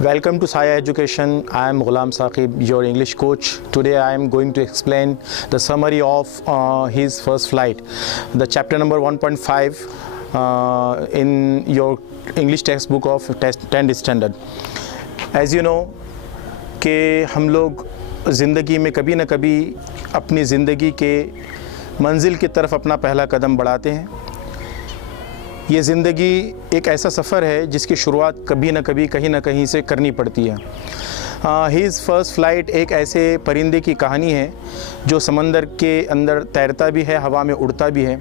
Welcome to Saya Education. I am Ghulam Saqib, your English coach. Today I am going to explain the summary of his first flight, the chapter number 1.5 in your English textbook of 10th standard. As you know कि हम लोग ज़िंदगी में कभी न कभी अपनी ज़िंदगी के मंजिल की तरफ अपना पहला कदम बढ़ाते हैं। ये ज़िंदगी एक ऐसा सफ़र है जिसकी शुरुआत कभी न कभी कहीं न कहीं से करनी पड़ती है। हीज़ फर्स्ट फ़्लाइट एक ऐसे परिंदे की कहानी है जो समंदर के अंदर तैरता भी है, हवा में उड़ता भी है।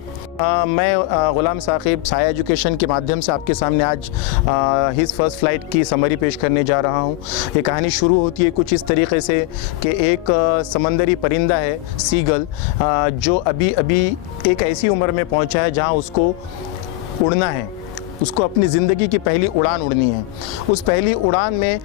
मैं ग़ुलाम साक़िब साया एजुकेशन के माध्यम से आपके सामने आज हीज़ फर्स्ट फ़्लाइट की समरी पेश करने जा रहा हूँ। ये कहानी शुरू होती है कुछ इस तरीके से कि एक समंदरी परिंदा है सीगल, जो अभी अभी एक ऐसी उम्र में पहुँचा है जहाँ उसको उड़ना है, उसको अपनी ज़िंदगी की पहली उड़ान उड़नी है। उस पहली उड़ान में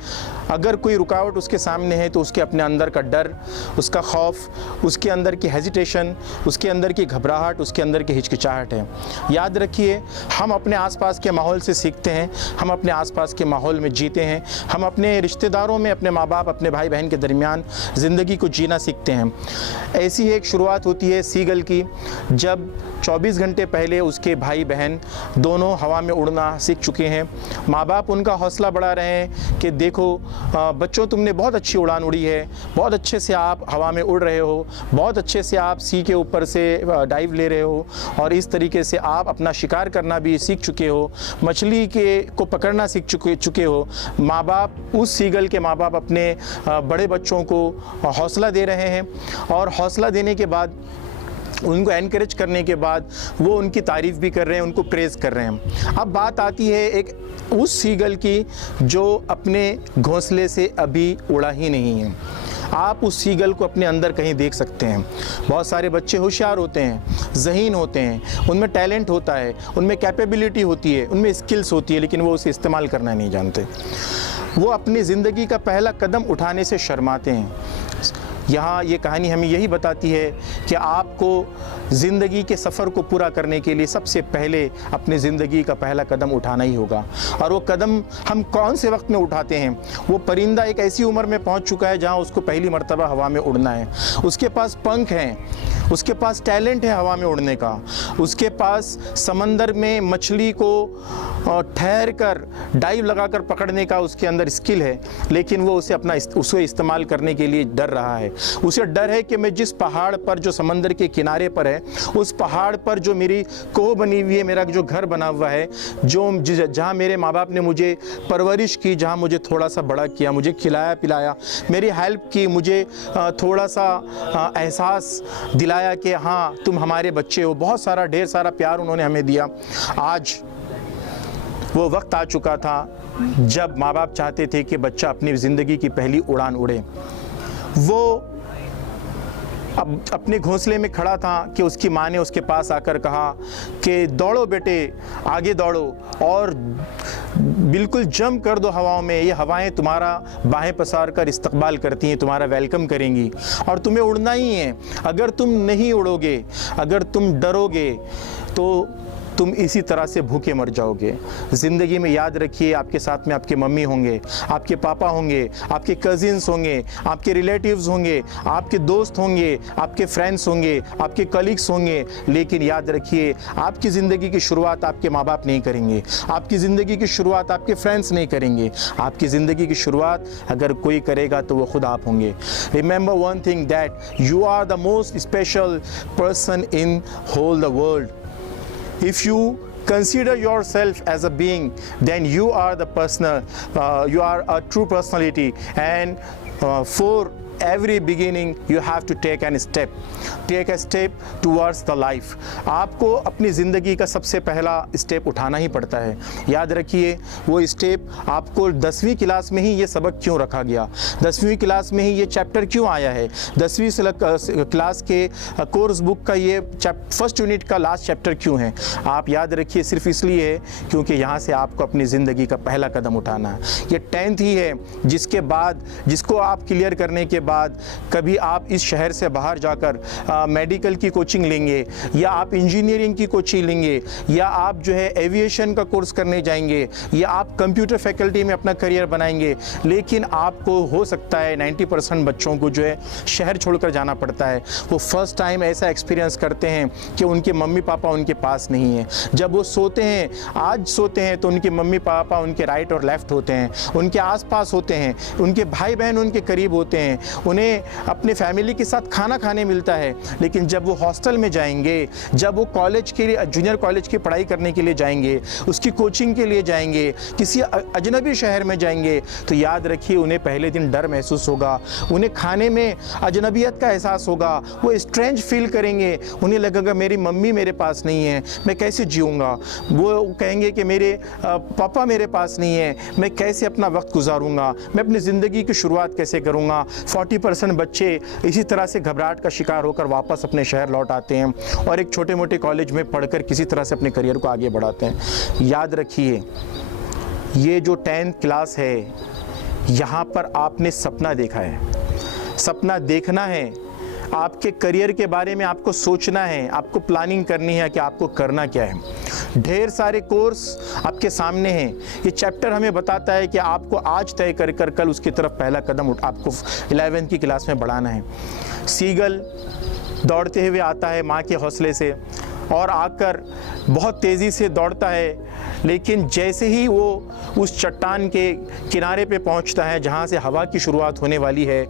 अगर कोई रुकावट उसके सामने है तो उसके अपने अंदर का डर, उसका खौफ, उसके अंदर की हेजिटेशन, उसके अंदर की घबराहट, उसके अंदर की हिचकिचाहट है। याद रखिए, हम अपने आसपास के माहौल से सीखते हैं, हम अपने आसपास के माहौल में जीते हैं, हम अपने रिश्तेदारों में, अपने माँ बाप, अपने भाई बहन के दरमियान ज़िंदगी को जीना सीखते हैं। ऐसी ही एक शुरुआत होती है सीगल की, जब 24 घंटे पहले उसके भाई बहन दोनों हवा में उड़ना सीख चुके हैं। माँ बाप उनका हौसला बढ़ा रहे हैं कि देखो बच्चों, तुमने बहुत अच्छी उड़ान उड़ी है, बहुत अच्छे से आप हवा में उड़ रहे हो, बहुत अच्छे से आप सी के ऊपर से डाइव ले रहे हो और इस तरीके से आप अपना शिकार करना भी सीख चुके हो, मछली को पकड़ना सीख चुके हो। माँ बाप, उस सीगल के माँ बाप अपने बड़े बच्चों को हौसला दे रहे हैं और हौसला देने के बाद, उनको एनकरेज करने के बाद वो उनकी तारीफ़ भी कर रहे हैं, उनको प्रेज़ कर रहे हैं। अब बात आती है एक उस सीगल की जो अपने घोंसले से अभी उड़ा ही नहीं है। आप उस सीगल को अपने अंदर कहीं देख सकते हैं। बहुत सारे बच्चे होशियार होते हैं, ज़हीन होते हैं, उनमें टैलेंट होता है, उनमें कैपेबिलिटी होती है, उनमें स्किल्स होती है, लेकिन वो उसे इस्तेमाल करना नहीं जानते। वो अपनी ज़िंदगी का पहला कदम उठाने से शर्माते हैं। यहाँ ये कहानी हमें यही बताती है कि आपको ज़िंदगी के सफ़र को पूरा करने के लिए सबसे पहले अपनी ज़िंदगी का पहला कदम उठाना ही होगा। और वो कदम हम कौन से वक्त में उठाते हैं? वो परिंदा एक ऐसी उम्र में पहुँच चुका है जहाँ उसको पहली मर्तबा हवा में उड़ना है। उसके पास पंख हैं, उसके पास टैलेंट है हवा में उड़ने का, उसके पास समंदर में मछली को ठहर कर डाइव लगाकर पकड़ने का उसके अंदर स्किल है, लेकिन वो उसे इस्तेमाल करने के लिए डर रहा है। उसे डर है कि मैं जिस पहाड़ पर, जो समंदर के किनारे पर है, उस पहाड़ पर जो मेरी कोह बनी हुई है, मेरा जो घर बना हुआ है, जहाँ मेरे माँ बाप ने मुझे परवरिश की, जहाँ मुझे थोड़ा सा बड़ा किया, मुझे खिलाया पिलाया, मेरी हेल्प की, मुझे थोड़ा सा एहसास दिलाया कि हाँ तुम हमारे बच्चे हो, बहुत सारा ढेर सारा प्यार उन्होंने हमें दिया। आज वो वक्त आ चुका था जब माँ बाप चाहते थे कि बच्चा अपनी ज़िंदगी की पहली उड़ान उड़े। वो अब अपने घोंसले में खड़ा था कि उसकी माँ ने उसके पास आकर कहा कि दौड़ो बेटे, आगे दौड़ो और बिल्कुल जंप कर दो हवाओं में। ये हवाएं तुम्हारा बाहें पसार कर इस्तकबाल करती हैं, तुम्हारा वेलकम करेंगी और तुम्हें उड़ना ही है। अगर तुम नहीं उड़ोगे, अगर तुम डरोगे तो तुम इसी तरह से भूखे मर जाओगे। ज़िंदगी में याद रखिए, आपके साथ में आपके मम्मी होंगे, आपके पापा होंगे, आपके कज़िन्स होंगे, आपके रिलेटिव्स होंगे, आपके दोस्त होंगे, आपके फ्रेंड्स होंगे, आपके कलीग्स होंगे, लेकिन याद रखिए, आपकी ज़िंदगी की शुरुआत आपके माँ बाप नहीं करेंगे, आपकी ज़िंदगी की शुरुआत आपके फ्रेंड्स नहीं करेंगे, आपकी ज़िंदगी की शुरुआत अगर कोई करेगा तो वो खुद आप होंगे। Remember one thing, that you are the most special person in whole the world. If you consider yourself as a being, then you are the you are a true personality, and for every beginning you have to take a step towards the life. आपको अपनी ज़िंदगी का सबसे पहला step उठाना ही पड़ता है। याद रखिए, वो स्टेप आपको 10वीं क्लास में ही ये सबक क्यों रखा गया, 10वीं क्लास में ही ये चैप्टर क्यों आया है, 10वीं क्लास के कोर्स बुक का ये फर्स्ट यूनिट का लास्ट चैप्टर क्यों है। आप याद रखिए, सिर्फ इसलिए है क्योंकि यहाँ से आपको अपनी ज़िंदगी का पहला कदम उठाना है। ये 10th ही है जिसके बाद, जिसको आप क्लियर करने के बाद कभी आप इस शहर से बाहर जाकर मेडिकल की कोचिंग लेंगे, या आप इंजीनियरिंग की कोचिंग लेंगे, या आप जो है एविएशन का कोर्स करने जाएंगे, या आप कंप्यूटर फैकल्टी में अपना करियर बनाएंगे, लेकिन आपको हो सकता है 90% बच्चों को जो है शहर छोड़कर जाना पड़ता है। वो फर्स्ट टाइम ऐसा एक्सपीरियंस करते हैं कि उनके मम्मी पापा उनके पास नहीं है। जब वो सोते हैं, आज सोते हैं, तो उनके मम्मी पापा उनके राइट और लेफ़्ट होते हैं, उनके आसपास होते हैं, उनके भाई बहन उनके करीब होते हैं, उन्हें अपने फैमिली के साथ खाना खाने मिलता है। लेकिन जब वो हॉस्टल में जाएंगे, जब वो कॉलेज के लिए, जूनियर कॉलेज की पढ़ाई करने के लिए जाएंगे, उसकी कोचिंग के लिए जाएंगे, किसी अजनबी शहर में जाएंगे, तो याद रखिए उन्हें पहले दिन डर महसूस होगा, उन्हें खाने में अजनबियत का एहसास होगा, वो स्ट्रेंज फील करेंगे, उन्हें लगेगा मेरी मम्मी मेरे पास नहीं है, मैं कैसे जीऊँगा। वो कहेंगे कि मेरे पापा मेरे पास नहीं है, मैं कैसे अपना वक्त गुजारूंगा, मैं अपनी ज़िंदगी की शुरुआत कैसे करूंगा। 40% बच्चे इसी तरह से घबराहट का शिकार होकर वापस अपने शहर लौट आते हैं और एक छोटे मोटे कॉलेज में पढ़कर किसी तरह से अपने करियर को आगे बढ़ाते हैं। याद रखिए, ये जो 10th क्लास है, यहाँ पर आपने सपना देखा है, सपना देखना है, आपके करियर के बारे में आपको सोचना है, आपको प्लानिंग करनी है कि आपको करना क्या है। ढेर सारे कोर्स आपके सामने हैं। ये चैप्टर हमें बताता है कि आपको आज तय कर कर कल उसकी तरफ पहला कदम आपको 11th की क्लास में बढ़ाना है। सीगल दौड़ते हुए आता है माँ के हौसले से और आकर बहुत तेज़ी से दौड़ता है, लेकिन जैसे ही वो उस चट्टान के किनारे पे पहुंचता है जहां से हवा की शुरुआत होने वाली है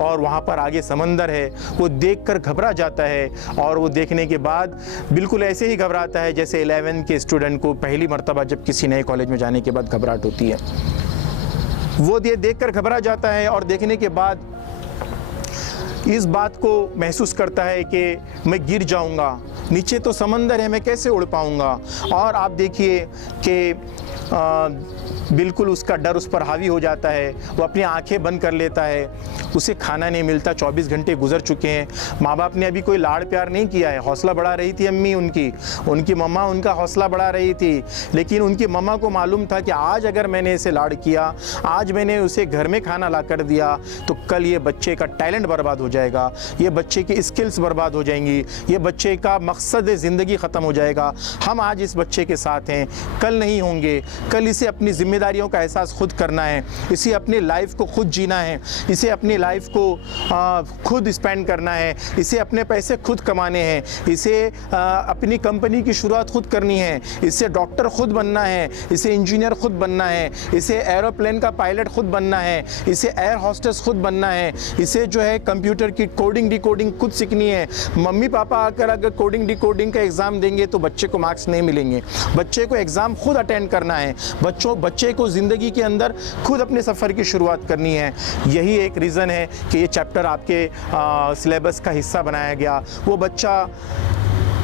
और वहां पर आगे समंदर है, वो देखकर घबरा जाता है। और वो देखने के बाद बिल्कुल ऐसे ही घबराता है जैसे 11 के स्टूडेंट को पहली मर्तबा जब किसी नए कॉलेज में जाने के बाद घबराहट होती है। वो ये देखकर घबरा जाता है और देखने के बाद इस बात को महसूस करता है कि मैं गिर जाऊंगा, नीचे तो समंदर है, मैं कैसे उड़ पाऊंगा। और आप देखिए कि बिल्कुल उसका डर उस पर हावी हो जाता है, वो अपनी आंखें बंद कर लेता है, उसे खाना नहीं मिलता। 24 घंटे गुजर चुके हैं, माँ बाप ने अभी कोई लाड़ प्यार नहीं किया है। हौसला बढ़ा रही थी अम्मी उनकी मम्मा उनका हौसला बढ़ा रही थी, लेकिन उनकी मम्मा को मालूम था कि आज अगर मैंने इसे लाड़ किया, आज मैंने उसे घर में खाना ला कर दिया, तो कल ये बच्चे का टैलेंट बर्बाद हो जाएगा, ये बच्चे की स्किल्स बर्बाद हो जाएंगी, ये बच्चे का मकसद ज़िंदगी ख़त्म हो जाएगा। हम आज इस बच्चे के साथ हैं, कल नहीं होंगे। कल इसे अपनी जिम्मेदारियों का एहसास खुद करना है, इसे अपनी लाइफ को खुद जीना है, इसे अपनी लाइफ को खुद स्पेंड करना है, इसे अपने पैसे खुद कमाने हैं, इसे अपनी कंपनी की शुरुआत खुद करनी है, इसे डॉक्टर खुद बनना है, इसे इंजीनियर खुद बनना है, इसे एरोप्लेन का पायलट खुद बनना है, इसे एयर होस्टेस खुद बनना है, इसे जो है कंप्यूटर की कोडिंग डिकोडिंग खुद सीखनी है। मम्मी पापा आकर अगर कोडिंग डिकोडिंग का एग्ज़ाम देंगे तो बच्चे को मार्क्स नहीं मिलेंगे। बच्चे को एग्ज़ाम खुद अटेंड करना है, बच्चे को ज़िंदगी के अंदर खुद अपने सफ़र की शुरुआत करनी है। यही एक रीज़न है कि ये चैप्टर आपके सिलेबस का हिस्सा बनाया गया। वो बच्चा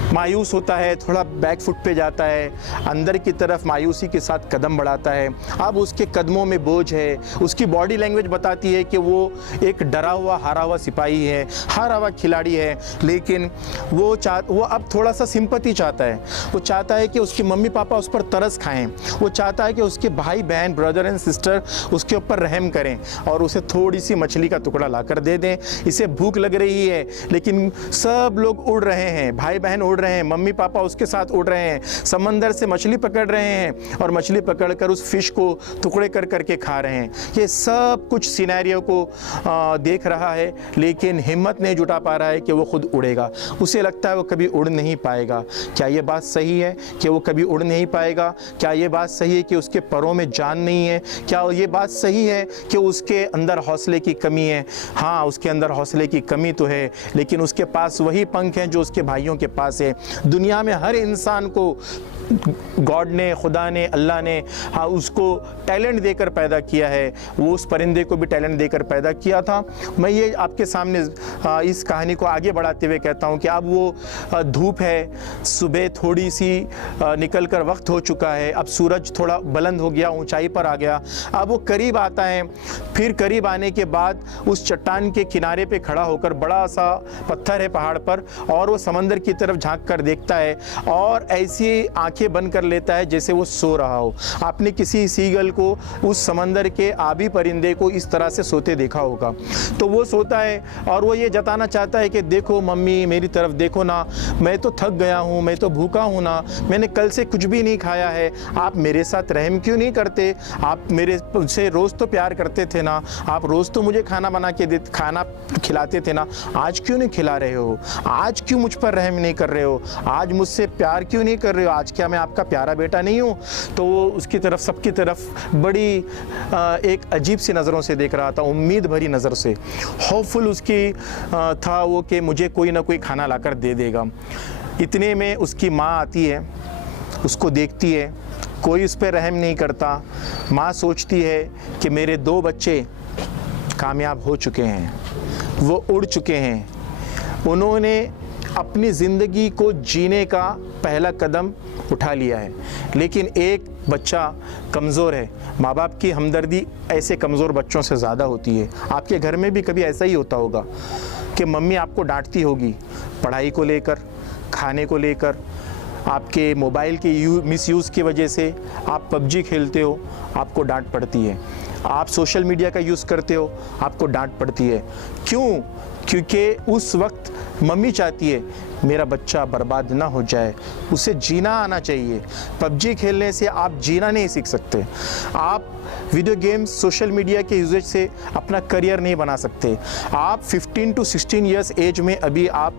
मायूस होता है, थोड़ा बैक फुट पे जाता है, अंदर की तरफ मायूसी के साथ कदम बढ़ाता है। अब उसके कदमों में बोझ है, उसकी बॉडी लैंग्वेज बताती है कि वो एक डरा हुआ हारा हुआ सिपाही है, हारा हुआ खिलाड़ी है। लेकिन वो अब थोड़ा सा सिंपैथी चाहता है, वो चाहता है कि उसके मम्मी पापा उस पर तरस खाएं, वो चाहता है कि उसके भाई बहन ब्रदर एंड सिस्टर उसके ऊपर रहम करें और उसे थोड़ी सी मछली का टुकड़ा ला कर दे दें। इसे भूख लग रही है, लेकिन सब लोग उड़ रहे हैं, भाई बहन उड़ रहे हैं, मम्मी पापा उसके साथ उड़ रहे हैं, समंदर से मछली पकड़ रहे हैं और मछली पकड़कर उस फिश को टुकड़े कर करके खा रहे हैं। ये सब कुछ सिनेरियो को देख रहा है, लेकिन हिम्मत नहीं जुटा पा रहा है कि वो खुद उड़ेगा। उसे लगता है वो कभी उड़ नहीं पाएगा। क्या ये बात सही है कि वो कभी उड़ नहीं पाएगा? क्या ये बात सही है कि उसके पैरों में जान नहीं है? क्या ये बात सही है कि उसके अंदर हौसले की कमी है? हाँ, उसके अंदर हौसले की कमी तो है, लेकिन उसके पास वही पंख हैं जो उसके भाइयों के पास है। दुनिया में हर इंसान को गॉड ने, खुदा ने, अल्लाह ने उसको टैलेंट देकर पैदा किया है। वो उस परिंदे को भी टैलेंट देकर पैदा किया था। मैं ये आपके सामने इस कहानी को आगे बढ़ाते हुए कहता हूँ कि अब वो धूप है, सुबह थोड़ी सी निकल कर वक्त हो चुका है, अब सूरज थोड़ा बुलंद हो गया, ऊंचाई पर आ गया। अब वो करीब आता है, फिर करीब आने के बाद उस चट्टान के किनारे पे खड़ा होकर, बड़ा सा पत्थर है पहाड़ पर, और वो समंदर की तरफ झांक कर देखता है और ऐसी आंखें बंद कर लेता है जैसे वो सो रहा हो। आपने किसी सीगल को, उस समंदर के आबी परिंदे को इस तरह से सोते देखा होगा। तो वो सोता है और वो ये जताना चाहता है कि देखो मम्मी मेरी तरफ देखो ना, मैं तो थक गया हूँ, मैं तो भूखा हूँ ना, मैंने कल से कुछ भी नहीं खाया है, आप मेरे साथ रहम क्यों नहीं करते? आप मेरे से रोज़ तो प्यार करते थे ना, आप रोज़ तो मुझे खाना बना के खाना खिलाते थे ना, आज क्यों नहीं खिला रहे हो? आज क्यों मुझ पर रहम नहीं कर रहे हो? आज मुझसे प्यार क्यों नहीं कर रहे हो? आज क्या मैं आपका प्यारा बेटा नहीं हूँ? तो वो उसकी तरफ, सबकी तरफ बड़ी एक अजीब सी नज़रों से देख रहा था, उम्मीद भरी नज़र से। होपफुल उसकी था वो कि मुझे कोई ना कोई खाना लाकर दे देगा। इतने में उसकी माँ आती है, उसको देखती है, कोई उस पर रहम नहीं करता। माँ सोचती है कि मेरे 2 बच्चे कामयाब हो चुके हैं, वो उड़ चुके हैं, उन्होंने अपनी ज़िंदगी को जीने का पहला कदम उठा लिया है, लेकिन एक बच्चा कमज़ोर है। माँ बाप की हमदर्दी ऐसे कमज़ोर बच्चों से ज़्यादा होती है। आपके घर में भी कभी ऐसा ही होता होगा कि मम्मी आपको डांटती होगी पढ़ाई को लेकर, खाने को लेकर, आपके मोबाइल के मिसयूज़ की वजह से आप पबजी खेलते हो, आपको डांट पड़ती है। आप सोशल मीडिया का यूज़ करते हो, आपको डांट पड़ती है। क्यों? क्योंकि उस वक्त मम्मी चाहती है मेरा बच्चा बर्बाद ना हो जाए, उसे जीना आना चाहिए। पबजी खेलने से आप जीना नहीं सीख सकते। आप वीडियो गेम्स, सोशल मीडिया के यूजेज से अपना करियर नहीं बना सकते। आप 15 to 16 ईयर्स एज में अभी आप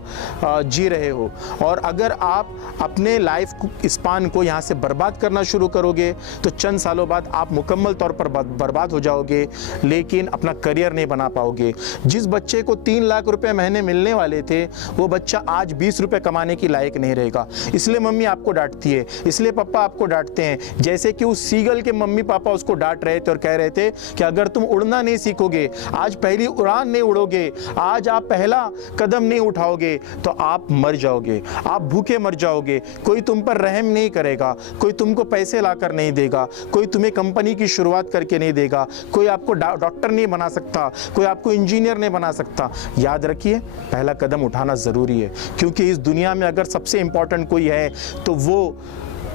जी रहे हो, और अगर आप अपने लाइफ स्पान को यहाँ से बर्बाद करना शुरू करोगे तो चंद सालों बाद आप मुकम्मल तौर पर बर्बाद हो जाओगे, लेकिन अपना करियर नहीं बना पाओगे। जिस बच्चे को 3 लाख रुपए महीने मिलने वाले थे, वो बच्चा आज 20 रुपए कमाने की लायक नहीं रहेगा। इसलिए मम्मी आपको डांटती है, इसलिए पापा आपको डांटते हैं। जैसे कि उस सीगल के मम्मी पापा उसको डांट रहे थे और कह रहे थे कि अगर तुम उड़ना नहीं सीखोगे, आज पहली उड़ान नहीं उड़ोगे, आज आप पहला कदम नहीं उठाओगे, तो आप मर जाओगे, आप भूखे मर जाओगे। कोई तुम पर रहम नहीं करेगा, कोई तुमको पैसे लाकर नहीं देगा, कोई तुम्हें कंपनी की शुरुआत करके नहीं देगा, कोई आपको डॉक्टर नहीं बना सकता, कोई आपको इंजीनियर नहीं बना सकता। याद रखिए, पहला कदम उठाना ज़रूरी है, क्योंकि इस दुनिया में अगर सबसे इम्पोर्टेंट कोई है तो वो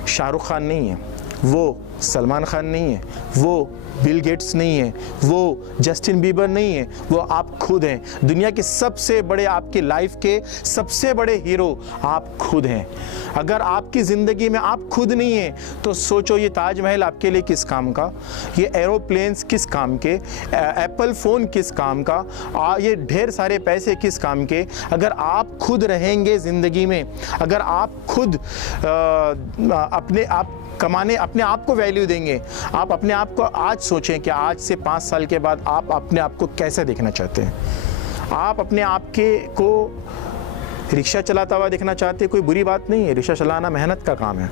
शाहरुख खान नहीं है, वो सलमान खान नहीं है, वो बिल गेट्स नहीं है, वो जस्टिन बीबर नहीं है, वो आप खुद हैं। दुनिया के सबसे बड़े, आपकी लाइफ के सबसे बड़े हीरो आप खुद हैं। अगर आपकी ज़िंदगी में आप खुद नहीं हैं तो सोचो ये ताजमहल आपके लिए किस काम का, ये एरोप्लेन्स किस काम के, एप्पल फ़ोन किस काम का, ये ढेर सारे पैसे किस काम के। अगर आप खुद रहेंगे ज़िंदगी में, अगर आप खुद अपने आप कमाने, अपने आप को वैल्यू देंगे, आप अपने आप को आज सोचें कि आज से 5 साल के बाद आप अपने आप को कैसे देखना चाहते हैं। आप अपने आप को रिक्शा चलाता हुआ देखना चाहते हैं, कोई बुरी बात नहीं है, रिक्शा चलाना मेहनत का काम है।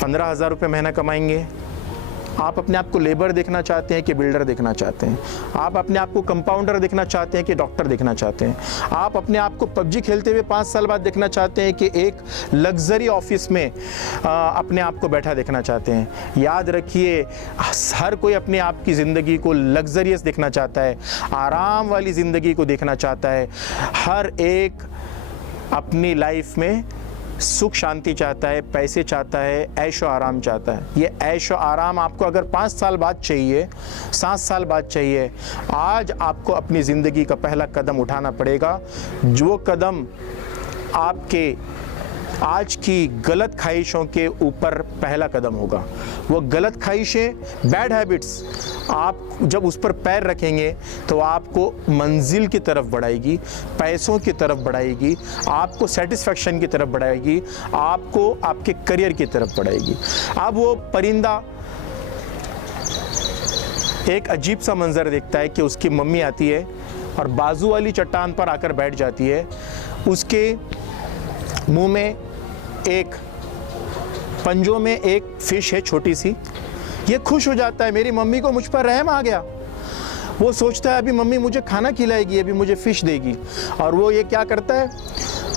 15,000 रुपये महीना कमाएंगे। आप अपने आप को लेबर देखना चाहते हैं कि बिल्डर देखना चाहते हैं? आप अपने आप को कंपाउंडर देखना चाहते हैं कि डॉक्टर देखना चाहते हैं? आप अपने आप को पबजी खेलते हुए 5 साल बाद देखना चाहते हैं कि एक लग्जरी ऑफिस में अपने आप को बैठा देखना चाहते हैं? याद रखिए, हर कोई अपने आप की ज़िंदगी को लग्जरियस देखना चाहता है, आराम वाली ज़िंदगी को देखना चाहता है। हर एक अपनी लाइफ में सुख शांति चाहता है, पैसे चाहता है, ऐशो आराम चाहता है। ये ऐशो आराम आपको अगर 5 साल बाद चाहिए, 7 साल बाद चाहिए, आज आपको अपनी ज़िंदगी का पहला कदम उठाना पड़ेगा। जो कदम आपके आज की गलत ख्वाहिशों के ऊपर पहला कदम होगा। वो गलत ख्वाहिशें, बैड हैबिट्स, आप जब उस पर पैर रखेंगे तो आपको मंजिल की तरफ बढ़ाएगी, पैसों की तरफ बढ़ाएगी, आपको सेटिस्फेक्शन की तरफ बढ़ाएगी, आपको आपके करियर की तरफ बढ़ाएगी। अब वो परिंदा एक अजीब सा मंजर देखता है कि उसकी मम्मी आती है और बाजू वाली चट्टान पर आकर बैठ जाती है। उसके मुंह में एक, पंजों में एक फिश है छोटी सी। ये खुश हो जाता है, मेरी मम्मी को मुझ पर रहम आ गया। वो सोचता है अभी मम्मी मुझे खाना खिलाएगी, अभी मुझे फिश देगी। और वो ये क्या करता है,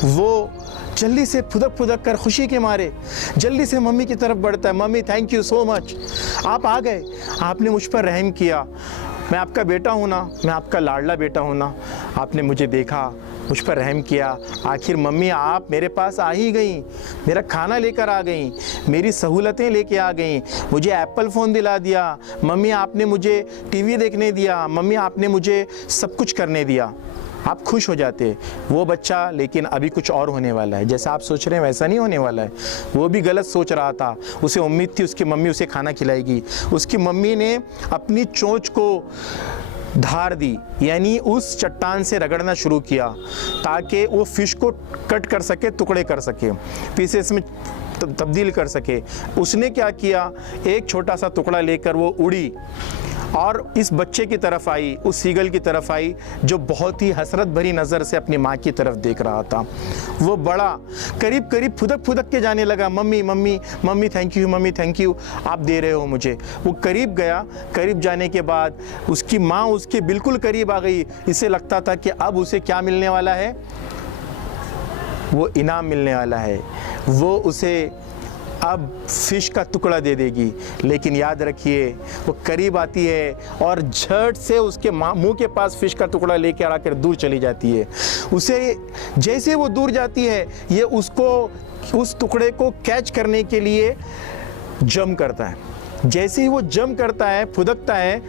वो जल्दी से फुदक फुदक कर खुशी के मारे जल्दी से मम्मी की तरफ बढ़ता है। Mummy thank you so much, आप आ गए, आपने मुझ पर रहम किया। मैं आपका बेटा हूँ ना, मैं आपका लाडला बेटा हूँ ना, आपने मुझे देखा, मुझ पर रहम किया। आखिर मम्मी आप मेरे पास आ ही गई, मेरा खाना लेकर आ गई, मेरी सहूलतें लेके आ गई, मुझे एप्पल फ़ोन दिला दिया, मम्मी आपने मुझे टीवी देखने दिया, मम्मी आपने मुझे सब कुछ करने दिया। आप खुश हो जाते वो बच्चा, लेकिन अभी कुछ और होने वाला है। जैसा आप सोच रहे हैं वैसा नहीं होने वाला है। वो भी गलत सोच रहा था। उसे उम्मीद थी उसकी मम्मी उसे खाना खिलाएगी। उसकी मम्मी ने अपनी चोंच को धार दी, यानी उस चट्टान से रगड़ना शुरू किया ताकि वो फिश को कट कर सके, टुकड़े कर सके, पीसेस में तब्दील कर सके। उसने क्या किया, एक छोटा सा टुकड़ा लेकर वो उड़ी और इस बच्चे की तरफ आई, उस सीगल की तरफ आई जो बहुत ही हसरत भरी नज़र से अपनी माँ की तरफ देख रहा था। वो बड़ा करीब करीब फुदक फुदक के जाने लगा, mummy mummy mummy thank you, mummy thank you, आप दे रहे हो मुझे। वो करीब गया, करीब जाने के बाद उसकी माँ उसके बिल्कुल करीब आ गई। इसे लगता था कि अब उसे क्या मिलने वाला है, वो इनाम मिलने वाला है, वो उसे अब फिश का टुकड़ा दे देगी। लेकिन याद रखिए वो करीब आती है और झट से उसके मुंह के पास फिश का टुकड़ा लेकर आकर दूर चली जाती है। उसे जैसे वो दूर जाती है, ये उसको उस टुकड़े को कैच करने के लिए जंप करता है। जैसे ही वो जंप करता है, फुदकता है,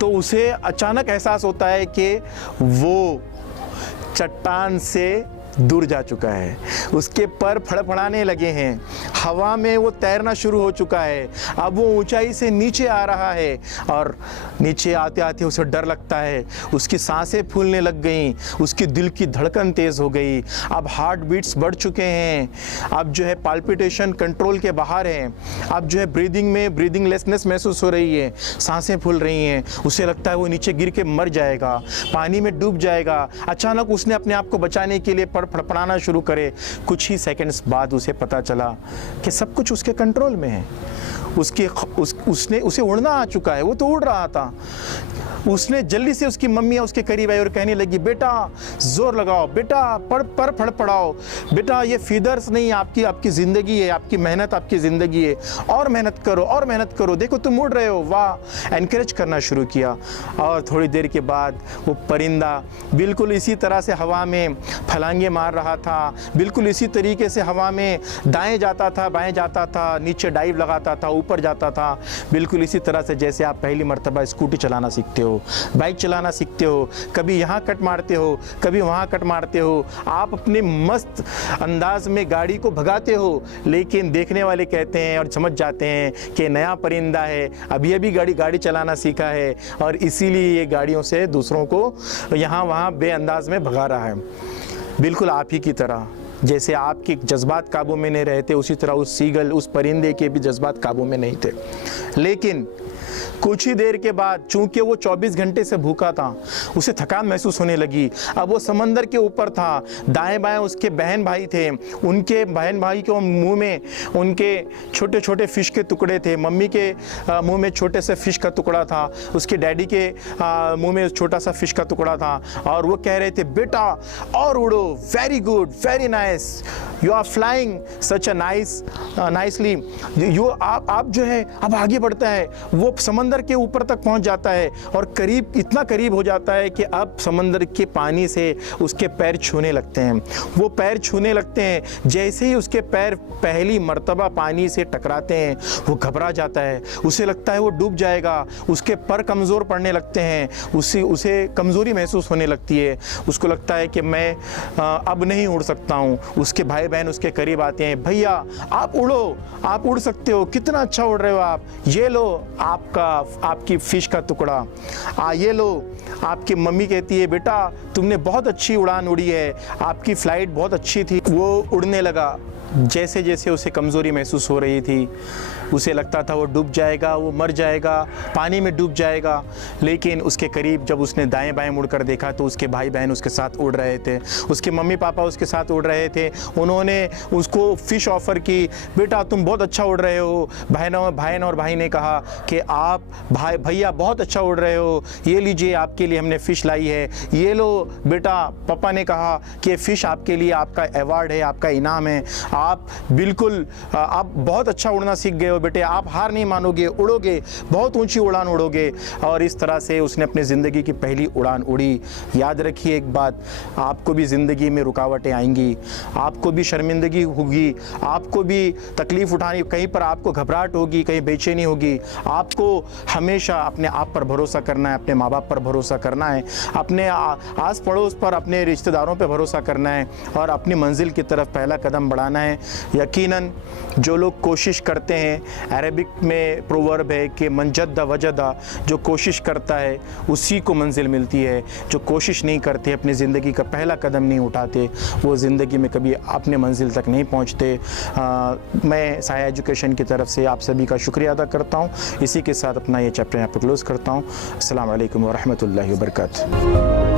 तो उसे अचानक एहसास होता है कि वो चट्टान से दूर जा चुका है। उसके पर फड़फड़ाने लगे हैं, हवा में वो तैरना शुरू हो चुका है। अब वो ऊंचाई से नीचे आ रहा है और नीचे आते आते उसे डर लगता है। उसकी सांसें फूलने लग गईं, उसकी दिल की धड़कन तेज़ हो गई। अब हार्ट बीट्स बढ़ चुके हैं, अब जो है पाल्पिटेशन कंट्रोल के बाहर है। अब जो है ब्रीदिंग में ब्रीदिंगलेसनेस महसूस हो रही है, सांसें फूल रही हैं। उसे लगता है वो नीचे गिर के मर जाएगा, पानी में डूब जाएगा। अचानक उसने अपने आप को बचाने के लिए फड़फड़ाना शुरू करे। कुछ ही सेकंड्स बाद उसे पता चला कि सब कुछ उसके कंट्रोल में है। उसे उड़ना आ चुका है, वो तो उड़ रहा था। उसने जल्दी से उसकी मम्मी उसके करीब आई और कहने लगी, बेटा जोर लगाओ, बेटा पर फड़फड़ाओ, बेटा ये फीदर्स नहीं, आपकी ज़िंदगी है, आपकी मेहनत आपकी ज़िंदगी है, और मेहनत करो और मेहनत करो, देखो तुम उड़ रहे हो, वाह। एनकरेज करना शुरू किया। और थोड़ी देर के बाद वो परिंदा बिल्कुल इसी तरह से हवा में फलांगे मार रहा था, बिल्कुल इसी तरीके से हवा में दाएँ जाता था, बाएँ जाता था, नीचे डाइव लगाता था, ऊपर जाता था, बिल्कुल इसी तरह से जैसे आप पहली मर्तबा स्कूटी चलाना सीखते हो, बाइक चलाना सीखते हो। कभी यहाँ कट मारते हो, कभी वहाँ कट मारते हो, आप अपने मस्त अंदाज में गाड़ी को भगाते हो, लेकिन देखने वाले कहते हैं और समझ जाते हैं कि नया परिंदा है, अभी अभी गाड़ी चलाना सीखा है और इसीलिए ये गाड़ियों से दूसरों को यहाँ वहाँ बेअंदाज में भगा रहा है। बिल्कुल आप ही की तरह, जैसे आपके जज्बात काबू में नहीं रहते, उसी तरह उस सीगल, उस परिंदे के भी जज्बात काबू में नहीं थे। लेकिन कुछ ही देर के बाद, चूंकि वो 24 घंटे से भूखा था, उसे थकान महसूस होने लगी। अब वो समंदर के ऊपर था, दाएं बाएं उसके बहन भाई थे, उनके बहन भाई के मुंह में उनके छोटे छोटे फिश के टुकड़े थे। मम्मी के मुंह में छोटे से फिश का टुकड़ा था, उसके डैडी के मुंह में छोटा सा फिश का टुकड़ा था, और वो कह रहे थे, बेटा और उड़ो, very good, very nice, you are flying such a nicely, you आप जो है अब आगे बढ़ता है। वो समंदर के ऊपर तक पहुंच जाता है और करीब, इतना करीब हो जाता है कि अब समंदर के पानी से उसके पैर छूने लगते हैं। वो पैर छूने लगते हैं, जैसे ही उसके पैर पहली मर्तबा पानी से टकराते हैं, वो घबरा जाता है, उसे लगता है वो डूब जाएगा, उसके पर कमज़ोर पड़ने लगते हैं, उसे कमज़ोरी महसूस होने लगती है, उसको लगता है कि मैं अब नहीं उड़ सकता हूँ। उसके भाई बहन उसके करीब आते हैं, भैया आप उड़ो, आप उड़ सकते हो, कितना अच्छा उड़ रहे हो आप, ये लो आपकी फिश का टुकड़ा, ये लो। आपकी मम्मी कहती है, बेटा तुमने बहुत अच्छी उड़ान उड़ी है, आपकी फ़्लाइट बहुत अच्छी थी। वो उड़ने लगा। जैसे जैसे उसे कमज़ोरी महसूस हो रही थी, उसे लगता था वो डूब जाएगा, वो मर जाएगा, पानी में डूब जाएगा। लेकिन उसके करीब जब उसने दाएं बाएं मुड़कर देखा तो उसके भाई बहन उसके साथ उड़ रहे थे, उसके मम्मी पापा उसके साथ उड़ रहे थे। उन्होंने उसको फ़िश ऑफ़र की, बेटा तुम बहुत अच्छा उड़ रहे हो। बहन और भाई ने कहा कि आप भैया बहुत अच्छा उड़ रहे हो, ये लीजिए आपके लिए हमने फ़िश लाई है, ये लो बेटा। पापा ने कहा कि फ़िश आपके लिए आपका अवार्ड है, आपका इनाम है, आप बिल्कुल आप बहुत अच्छा उड़ना सीख गए हो बेटे, आप हार नहीं मानोगे, उड़ोगे, बहुत ऊंची उड़ान उड़ोगे। और इस तरह से उसने अपनी ज़िंदगी की पहली उड़ान उड़ी। याद रखिए एक बात, आपको भी ज़िंदगी में रुकावटें आएंगी, आपको भी शर्मिंदगी होगी, आपको भी तकलीफ़ उठानी, कहीं पर आपको घबराहट होगी, कहीं बेचैनी होगी। आपको हमेशा अपने आप पर भरोसा करना है, अपने माँ बाप पर भरोसा करना है, अपने आस पड़ोस पर, अपने रिश्तेदारों पर भरोसा करना है और अपनी मंजिल की तरफ पहला कदम बढ़ाना है। यकीनन जो लोग कोशिश करते हैं, अरबिक में प्रोवर्ब है कि मन जद्दा वजदा, जो कोशिश करता है उसी को मंजिल मिलती है। जो कोशिश नहीं करते, अपनी ज़िंदगी का पहला कदम नहीं उठाते, वो ज़िंदगी में कभी अपने मंजिल तक नहीं पहुँचते। मैं साया एजुकेशन की तरफ से आप सभी का शुक्रिया अदा करता हूँ। इसी के साथ अपना ये चैप्टर यहाँ पर क्लोज़ करता हूँ। अस्सलाम वालेकुम व रहमतुल्लाहि व बरकातुहू।